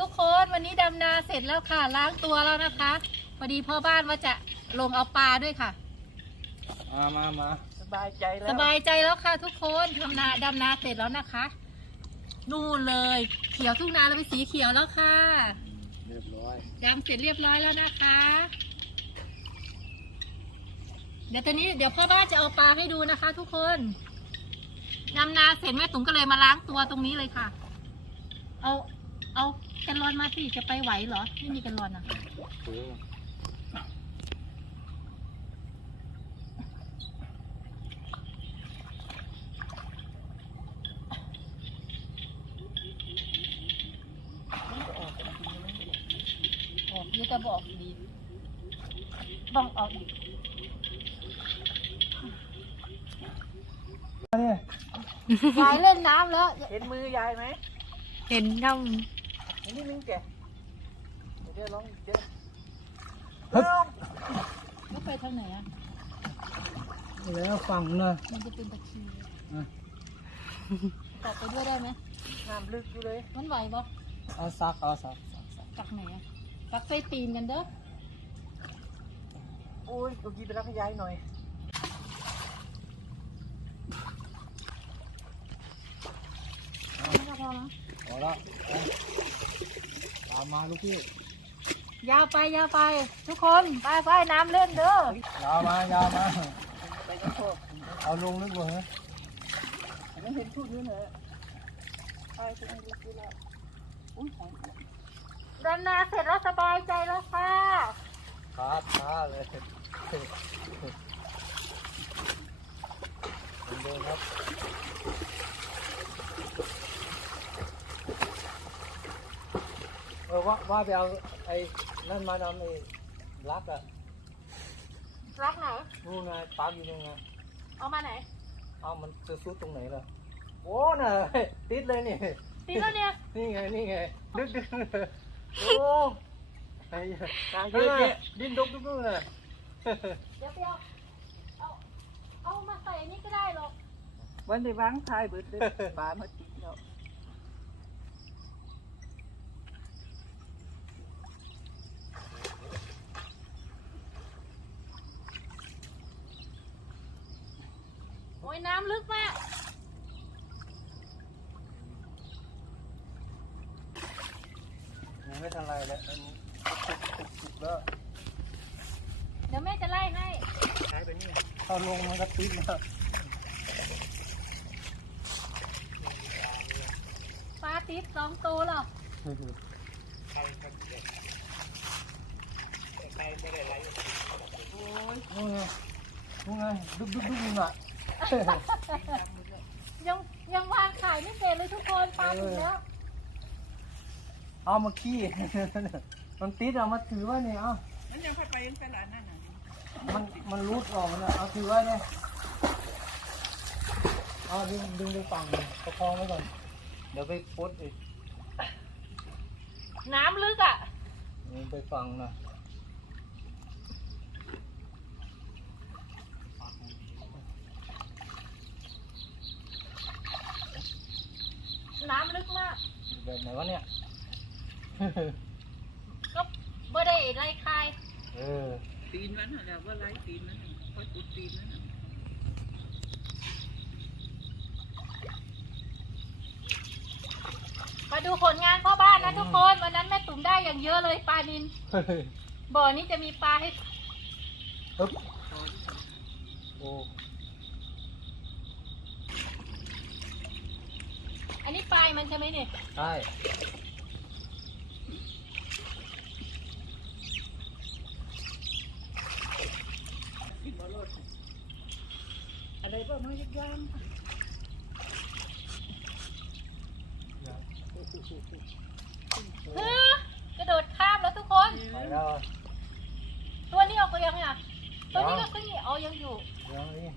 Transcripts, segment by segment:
ทุกคนวันนี้ดำนาเสร็จแล้วค่ะ ล้างตัวแล้วนะคะ พอดีพ่อบ้านว่าจะลงเอาปลาด้วยค่ะ มามามาสบายใจแล้ว สบายใจแล้วค่ะทุกคนทำนาดำนาเสร็จแล้วนะคะ นู่นเลย เขียวทุ่งนาเราเป็นสีเขียวแล้วค่ะ เรียบร้อยดำเสร็จเรียบร้อยแล้วนะคะ เดี๋ยวตอนนี้เดี๋ยวพ่อบ้านจะเอาปลาให้ดูนะคะ ทุกคนดำนาเสร็จแม่ตุ๋มก็เลยมาล้างตัวตรงนี้เลยค่ะ เอา เอา แกนลอนมาสิ จะไปไหวเหรอ ไม่มีแกนลอนอะเออออกนี่จะบอกดีต้องออกอีกเนี่ยยายเล่นน้ำแล้ว เห็นมือยายไหม เห็นน้เห็ นนิดนึงแกเดี๋ยวลองเดี๋ยวฮึบำแล้วไปทางไหนอะแล้วฝั่งนะมันจะเป็นตะคีอะต่อไปด้วยได้ไหมน้ำลึกอยู่เลย มันไหวปะเอาซักเอาซักซักซักจากไหนอะปักไส้ตีนกันเด้อโอ้ยตัวกี้ไปรับให้ยายหน่อยไม่ก็พอมั้งพอแล้วเอา ตามมาลูกพี่ยาวไปยาวไป ทุกคนไปไปน้ำเล่นเด้อยาวมายาวมาไปกันโชคเอาลงลึกกว่าเหรอไม่เห็นพูดนี้เลยไปตรงนี้ลึกอยู่แล้วอุ้ยหอยดำนาเสร็จแล้วสบายใจแล้วค่ะขาช้าเลยเดินครับ ออว่าว่าไปเอาไอ้นั่นมานำไอ้รักอะรักไหนนู่นไงปั๊มอยู่นู่นไงเอามาไหนเอามันจะซุดตรงไหนล่ะโอ้น่ะติดเลยนี่ตีแล้วเนี่ยนี่ไงนี่ไงดึกดึกโอ้ไอ้ตายเยเยอะอะแยะดิ้นดุกดุกดุกเลยเดี๋ยวไปเอาเอาเอามาใส่นี่ก็ได้หรอกวันที่วางทายเบิดเลยปลามาติดแล้ว โอ้ยน้ำลึกมาก ยังไม่ทันไรเลยมันตุกตุกตุกแล้วเดี๋ยวแม่จะไล่ให้ทายไปนี่เข้าลงมันก็ติดแล้วปลาติดสองตัวหรอนู่นไงนู่นไงดุกดุกดุกนี่น่ะ ยังยังวางขายไม่เสร็จเลยทุกคนปลาถึงแล้วเอามาขี้ มันติดเอามาถือไว้เนี่ยเอามันยังค่อยไปยังไปหลานนั่นน่ะมันมันรูดออกมันน่ะเอาถือไว้เนี่ยเอาดึงดึงไปฝั่งประคองไว้ก่อน เดี๋ยวไปปดอีกน้ำลึกอะนี่ไปฝั่งนะ น้ำลึกมากแบบไหนวะเนี่ย ก็ไม่ได้ไรคายเออ ตีนมันน่ะแล้วว่าไล่ตีนมันน่ะค่อยปุดตีนมันน่ะมาดูผลงานพ่อบ้านนะทุกคนวันนั้นแม่ตุ๋มได้อย่างเยอะเลยปลานินบ่อนี้จะมีปลาให้ฮึบโอ้อันนี้ปลายมันใช่ไหมเนี่ยใช่กินบ่รอดอะไรบ้างมันยักย่างเฮ้อกระโดดข้ามแล้วทุกคน ไปแล้วตัวนี้ออกไปยังไงอะตัวนี้ก็ขึ้นนี่อ๋อยังอยู่ เดี๋ยวนี่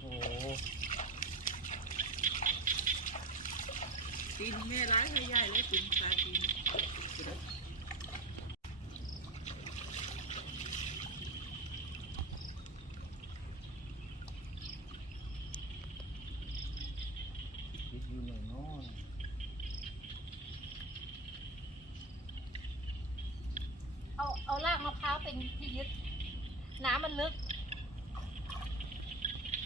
โอ้โห ตีนแม่ร้ายให้ยายเลยตีนปลาตีนโน่นเอาเอารากมะพร้าวเป็นที่ยึด น้ำมันลึก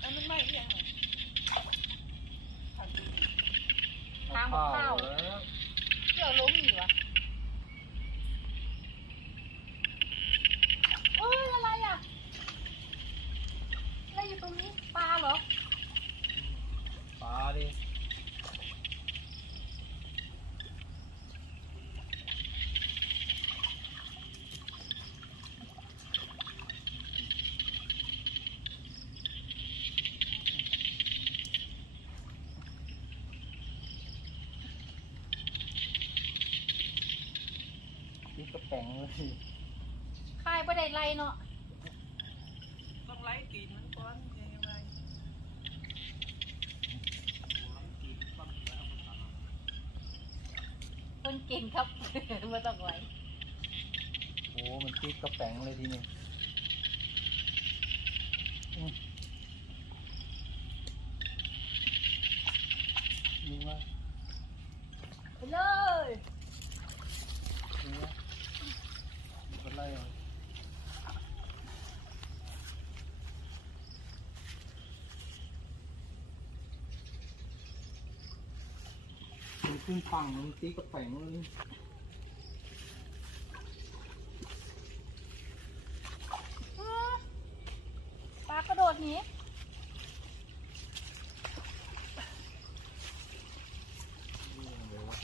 อันนั้นไม่เนี่ยทำดี ทางมะพร้าว แล้ว เกี่ยวล้มอยู่วะโอ้ยอะไรอะ อะไรอยู่ตรงนี้ ปลาเหรอ ปลาดิ นี่กระป๋องเลย คายบ่ได้ไรเนาะต้องไล่ตีนมันก่อนยังไงคนเก่งครับไม่ต้องไว้โอ้ มันติดกระป๋องเลยทีนี้อืมนี่ว่า ไปเลย นี่ว่าเป็นไรอะมันขึ้น ฝั่งมันตีกระแป๋งเลยปลากระโดดหนีนี่เดี๋ยววะ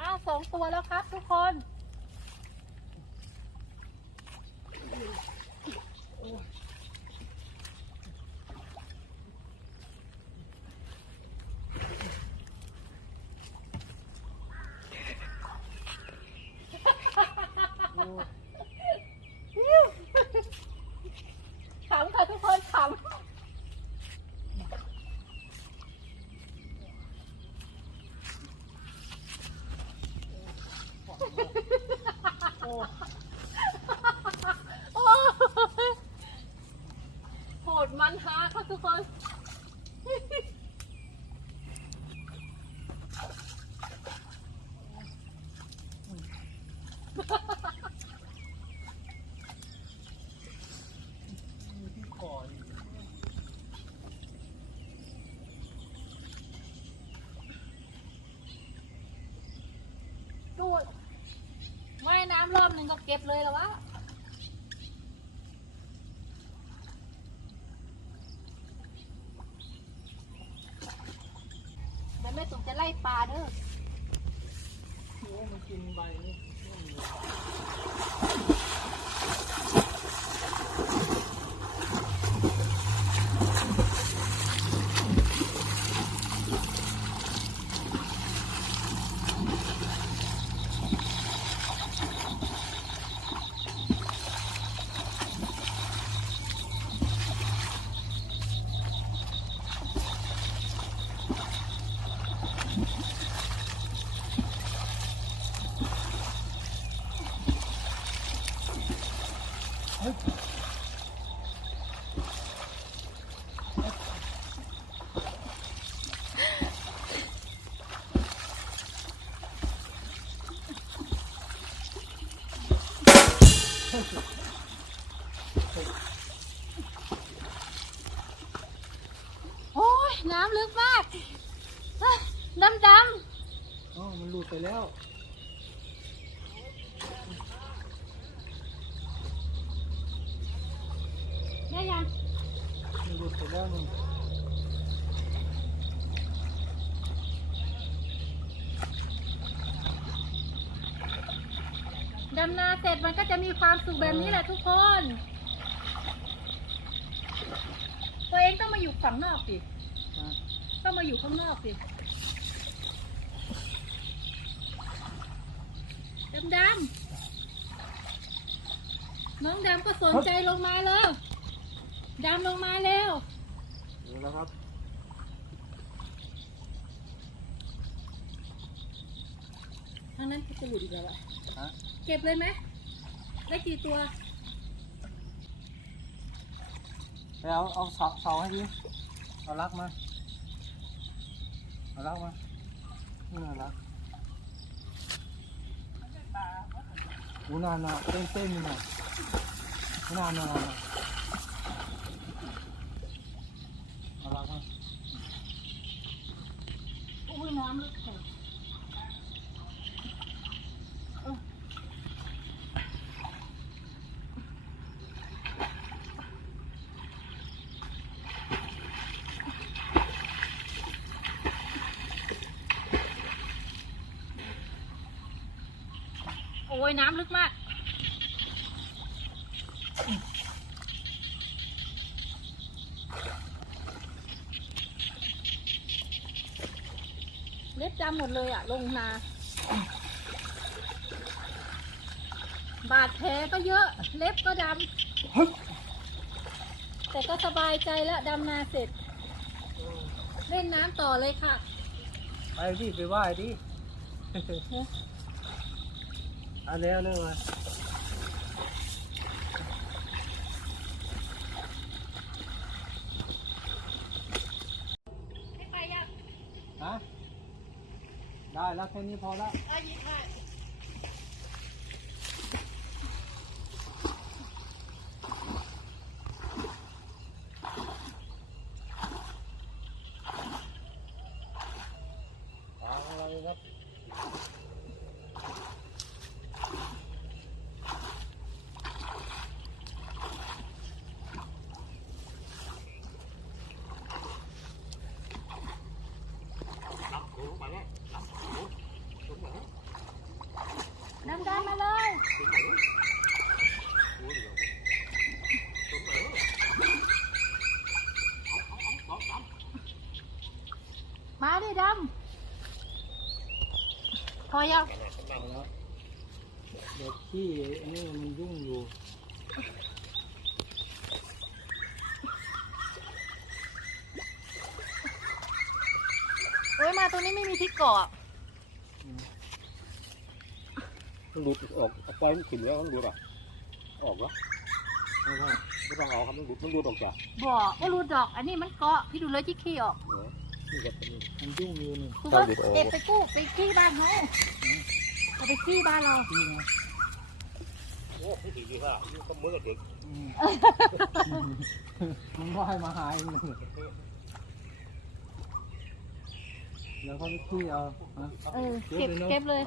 อ้าวสองตัวแล้วครับทุกคน โอ้ ขำค่ะทุกคนขำ โอ้ โอ้ยโหดมันฮาค่ะทุกคน มีที่คออีก ดูดว่ายน้ำรอบหนึ่งก็ เก็บเลยแล้ววะเดี๋ยวแม่ตุ๋มจะไล่ปลาเด้อโอ้มันกินใบนี่ นี่เลย โอ้ยน้ำลึกมากดำด อ๋อมันหลุดไปแล้วำได้ยัง มันหลุ ดำนาเสร็จมันก็จะมีความสุขแบบนี้แหละทุกคน ตัวเองต้องมาอยู่ฝั่งนอกสิต้องมาอยู่ข้างนอกสิดำดำน้องดำก็สนใจลงมาเลยดำลงมาเร็ว ดี๋ยวแล้วครับทางนั้นจะหลุดอีกแล้วอะฮะเก็บเลยไหมได้กี่ตัว ไปเอาเอาเสาเสาให้ดิเอาลักมาเอาลักมานี่เอาลักอูนานๆเต้นเต้นนี่นะนานๆนานๆเอาลักมา อุ้ยน้ำลึกเลยโอ้ยน้ำลึกมาก เล็บดำหมดเลยอะ ลงนา บาดแผลก็เยอะ เล็บก็ดำ แต่ก็สบายใจแล้วดำนาเสร็จ เล่นน้ำต่อเลยค่ะ ไปดิไปไหว้ดิเอาแล้วเร็วมาไม่ ได้แล้วแค่นี้พอแล้ว อายิบให้ เอาอะไรครับ น้ำดันมาเลย มาดิดำ พ อยังเอาแล้วเด็กที่อันนี้มันยุ่งอยู่เอ้ยมาตรงนี้ไม่มีที่เกาะมันหลุดออกออกไปมันขึ้นแล้วมันหลุดอะออกแล้วไม่ใช่ไม่ต้องเอาครับมันหลุดมันหลุดออกจากบอกว่ารูดอก อันนี้มันเกาะพี่ดูเลยที่ขี้ออก เออนี่ก็เป็น มันยุ่งอยู่นี่คือว่าเก็บไปกู้ไปขี้บ้านเขาเอาไปขี้บ้านเราที่นะโอ้พี่สี่ดีค่ะนี่ก็มือกับเด็กอืมมันว่ายมาหาเองเลยเดี๋ยวเขาไปคุยเอาฮะเออเก็บเก็บเลย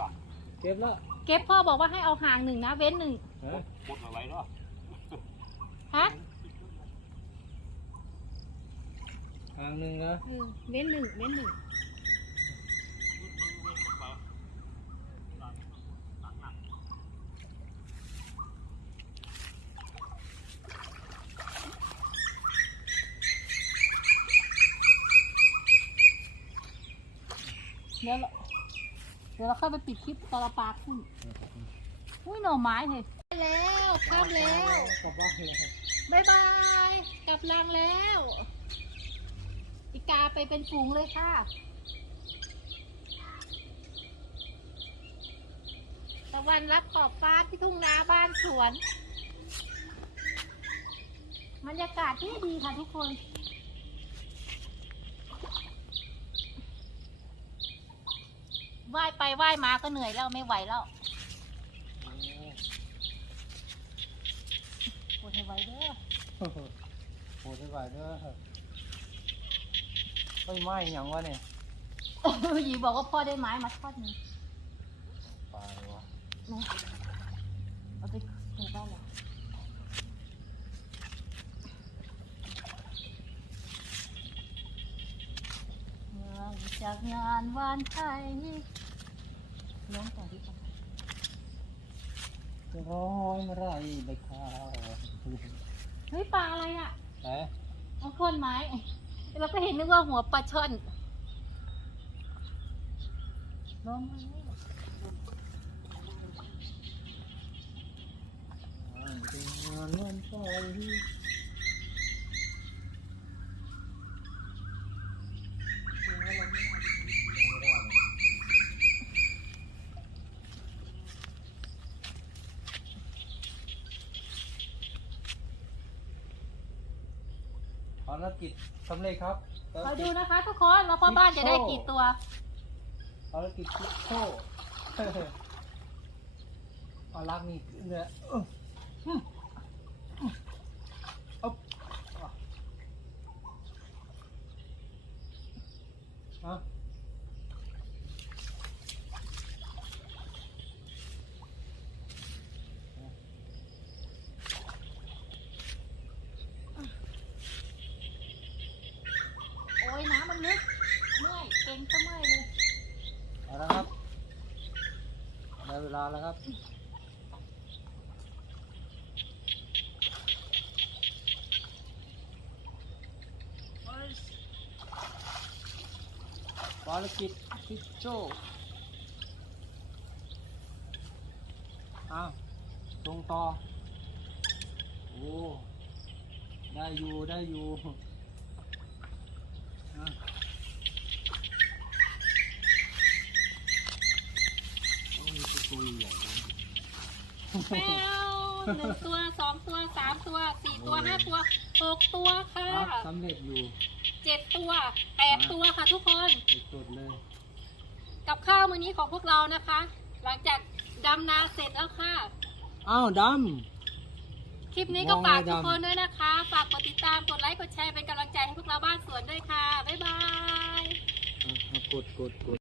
เก็บแล้ว เก็บพ่อบอกว่าให้เอาห่างหนึ่งนะ เว้นหนึ่งเอ้ยพูดเอาไว้เนาะฮะ ทางหนึ่งนะเออเว้นหนึ่งเว้นหนึ่งเดี๋ยวเราเดี๋ยวเราเข้าไปปิดคลิปตอนเราปลาขึ้น อุ้ยหน่อไม้เห็นแล้วข้ามแล้วกลับบ้านเลยบายบาย กลับรังแล้ว อีกาไปเป็นฝูงเลยค่ะ ตะวันรับขอบฟ้าที่ทุ่งนาบ้านสวนบรรยากาศที่ดีค่ะทุกคนว่ายไปว่ายมาก็เหนื่อยแล้วไม่ไหวแล้วปวดให้ไหวเด้อโหดไปไหวเด้อ ไม่ไหม้หยังวะเนี่ยหยีบอกว่าพ่อได้ไม้มาทอดหนึงตายวะนะเอาไปใส่บ้านเราหลังจากงานวานไทยน้องต่อดีกว่าจะร้อยไรใบข้าวเฮ้ยปลาอะไรอะเอ๊ะเอาท่อนไม้ เราก็เห็นนึกว่าหัวปลาช่อนลองมาเลยเป็นงานวันไฟ ภารกิจสำเร็จครับภารคอยกิดูจนะคะทุกคนว่าพ่อบ้านจะได้กี่ตัว ภารกิจคิดโชว์เอาลักนี่เนื้อเอออืมอืมอ๊บอะอะ โอ้ยน้ำมันลึก เมื่อยเก่งก็เมื่อยเลยเอาละครับได้เวลาแล้วครับภารกิจพิชโชอ้าวตรงต่อ โอ้ ได้อยู่ ได้อยู่อะโอ้ยตัวใหญ่เลย แมวหนึ่งตัวสองตัวสามตัวสี่ตัวห้าตัวหกตัวค่ะ ครับสำเร็จอยู่เจ็ดตัวแปดตัวค่ะทุกคนสุดๆเลย กับข้าวมื้อนี้ของพวกเรานะคะ หลังจากดำนาเสร็จแล้วค่ะ อ้าวดคลิปนี้ก็ฝากมองไม่ทุกดำคนด้วยนะคะ ฝากกดติดตาม กดไลค์ กดแชร์ เป็นกำลังใจให้พวกเราบ้านสวนด้วยค่ะ บ๊ายบายำอะกดกดกด